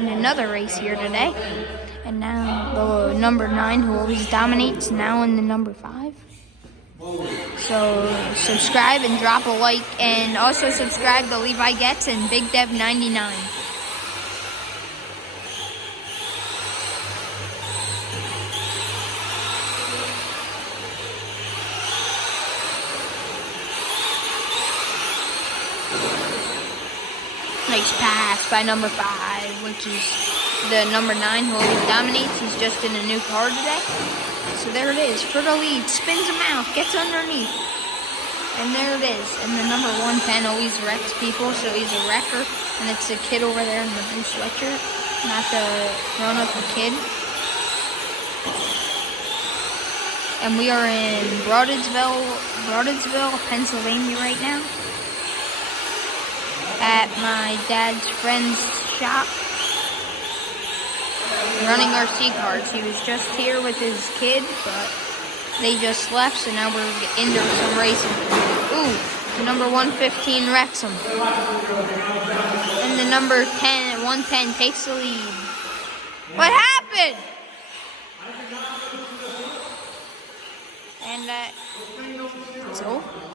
in another race here today. And now the number 9, who always dominates, now in the number 5. So subscribe and drop a like, and also subscribe to Levi Getz and Big Dev 99. Nice pass by number 5, which is the number 9 who always dominates. He's just in a new car today. So there it is for the lead. Spins him out, gets underneath. And there it is. And the number 110 always wrecks people, so he's a wrecker. And it's the kid over there in the blue sweatshirt, not the grown-up kid. And we are in Broadsville, Pennsylvania right now, at my dad's friend's shop, running RC cars. He was just here with his kid, but they just left, so now we're into some racing. Ooh, the number 115 wrecks him. And the number 110 takes the lead. What happened? And so